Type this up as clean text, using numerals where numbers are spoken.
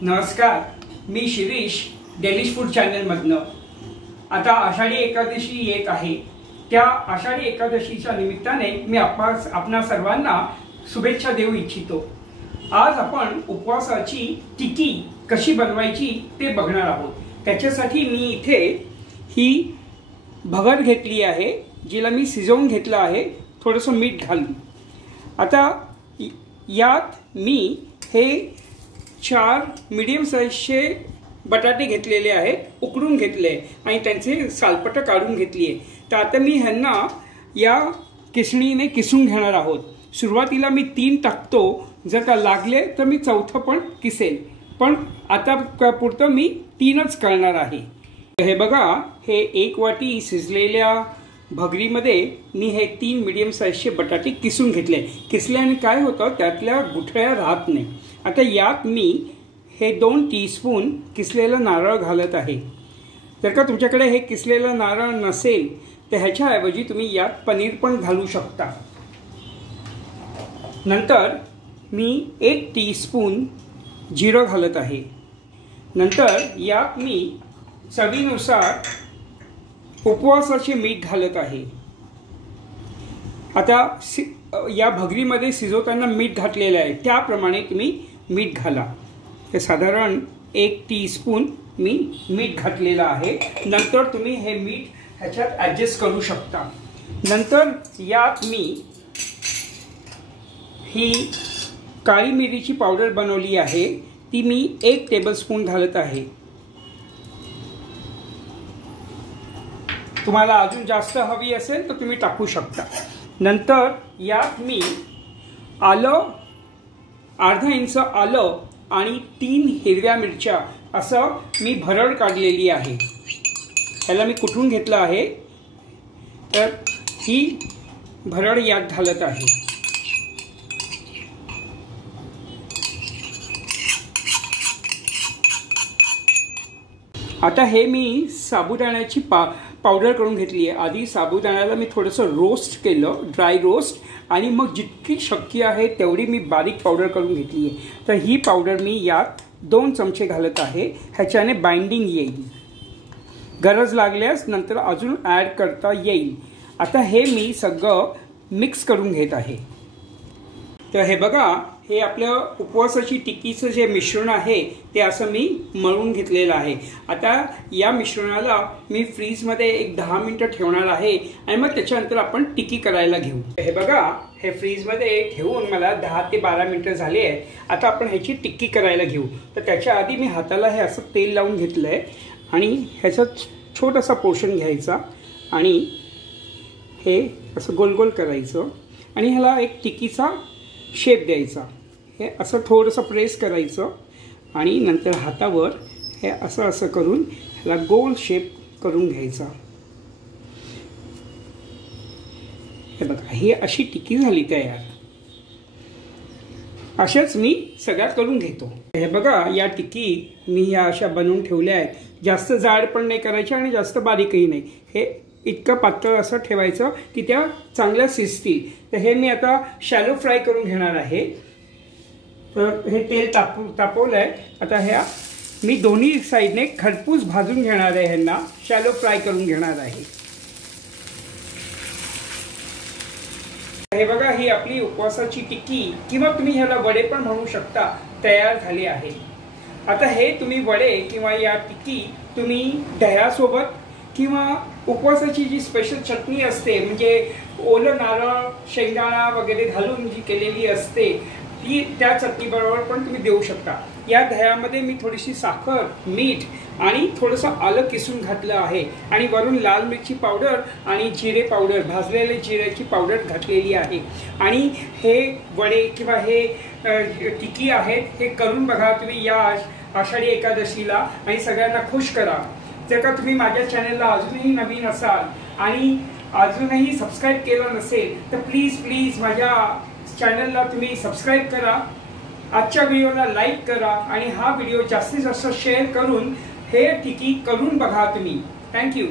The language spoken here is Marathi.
नमस्कार, मी शिरीष डेलिश फूड चॅनलमधनं. आता आषाढी एकादशी येत आहे. त्या आषाढी एकादशीच्या निमित्ताने मी आपणा सर्वांना शुभेच्छा देऊ इच्छितो. आज आपण उपवासाची टिकी कशी बनवायची ते बघणार आहोत. त्याच्यासाठी मी इथे ही भगर घेतली आहे, जिला मी शिजवून घेतलं आहे थोडंसं मीठ घालून. आता यात मी हे 4 मीडियम साइजचे बटाटे घेतलेले आहेत, उकडून घेतले आणि त्यांचे सालपटं काढून घेतली आहे. तर आता मी ह्यांना या किसणीने किसून घेणार आहोत. सुरुवातीला मी 3 टाकतो, जर का लागले तर मी चौथं पण किसेल, पण आता पुरतं मी 3च करणार आहे. हे बघा, हे 1 वाटी शिजलेल्या भगरीमध्ये मी हे 3 मीडियम साइजचे बटाटे किसून घेतले. किसल्याने काय होतं, त्यातल्या गुठळ्या राहत नाही. आता यात मी हे 2 टीस्पून किसलेलं नारळ घालत आहे. जर का तुमच्याकडे हे किसलेलं नारळ नसेल तर ह्याच्याऐवजी तुम्ही यात पनीर पण घालू शकता. नंतर मी 1 टीस्पून जिरं घालत आहे. नंतर यात मी चवीनुसार उपवासाचे मीठ घालत आहे. आता या भगरीमध्ये शिजवताना मीठ घातलेलं आहे, त्याप्रमाणे तुम्ही मीठ घाला. ते साधारण 1 टीस्पून मी मीठ घातलेलं आहे. नंतर तुम्ही हे मीठ ह्याच्यात ॲडजस्ट करू शकता. नंतर यात मी ही काळी मिरीची पावडर बनवली आहे, ती मी 1 टेबलस्पून घालत आहे. तुम्हाला अजून जास्त हवी असेल तर तुम्ही टाकू शकता. नंतर यात मी आलं, अर्धा इंच आलं आणि 3 हिरव्या मिरच्या असं मी भरड काढलेली आहे. ह्याला मी कुटून घेतलं आहे. तर ही भरड यात घालत आहे. आता हे मी साबुदाण्याची पावडर करून घेतली आहे. आधी साबुदाण्याला मी थोडंसं रोस्ट केलं, ड्राय रोस्ट, आणि मग जितकी शक्य आहे तेवढी मी बारीक पावडर करून घेतली आहे. तर ही पावडर मी यात 2 चमचे घालत आहे. ह्याच्याने बाइंडिंग येईल. गरज लागल्यास नंतर अजून ॲड करता येईल. आता हे मी सगळं मिक्स करून घेत आहे. तर हे बघा, हे आपलं उपवासाची टिक्कीचं जे मिश्रण आहे ते असं मी मळून घेतलेलं आहे. आता या मिश्रणाला मी फ्रीजमध्ये एक 10 मिनिटं ठेवणार आहे आणि मग त्याच्यानंतर आपण टिक्की करायला घेऊ. हे बघा, हे फ्रीजमध्ये ठेवून मला 10 ते 12 मिनिटं झाली आहे. आता आपण ह्याची टिक्की करायला घेऊ. तर त्याच्या आधी मी हाताला हे असं तेल लावून घेतलं आहे आणि ह्याचा छोटासा पोर्शन घ्यायचा आणि हे असं गोल गोल करायचं आणि ह्याला एक टिक्कीचा शेप द्यायचा. हे असं थोडंसं प्रेस करायचं आणि नंतर हातावर हे असं असं करून ह्याला गोल शेप करून घ्यायचा. हे बघा, ही अशी टिक्की झाली तयार. अशाच मी सगळ्या करून घेतो. हे बघा, या टिक्की मी या अशा बनवून ठेवल्या आहेत. जास्त जाड पण नाही करायची आणि जास्त बारीकही नाही. हे इतकं पातळ असं ठेवायचं की त्या चांगल्या शिजतील. तर हे मी आता शॅलो फ्राय करून घेणार आहे. तर हे तेल तापवलं आहे. आता ह्या मी दोन्ही साईडने खरपूस भाजून घेणार आहे. ह्यांना शॅलो फ्राय करून घेणार आहे. हे बघा, ही आपली उपवासाची टिक्की किंवा तुम्ही ह्याला वडे पण म्हणू शकता, तयार झाली आहे. आता हे तुम्ही वडे किंवा या टिक्की तुम्ही दह्यासोबत किंवा उपवासाची जी स्पेशल चटणी असते, म्हणजे ओलं नारळ, शेंगदाणा वगैरे घालून जी केलेली असते, ती त्या चटणीबरोबर पण तुम्ही देऊ शकता. या दह्यामध्ये मी थोडीशी साखर, मीठ आणि थोडंसं आलं किसून घातलं आहे आणि वरून लाल मिरची पावडर आणि जिरे पावडर, भाजलेले जिऱ्याची पावडर घातलेली आहे. आणि हे वडे किंवा हे टिक्की आहेत, हे करून बघा तुम्ही या आषाढी एकादशीला आणि सगळ्यांना खुश करा. जर का तुम्ही माझ्या चॅनलला अजूनही नवीन असाल आणि अजूनही सबस्क्राईब केलं नसेल तर प्लीज माझ्या चॅनलला तुम्ही सबस्क्राईब करा. आजच्या व्हिडिओला लाईक करा आणि हा व्हिडिओ जास्तीत जास्त शेअर करून हे टिक्की करून बघा तुम्ही. थँक्यू.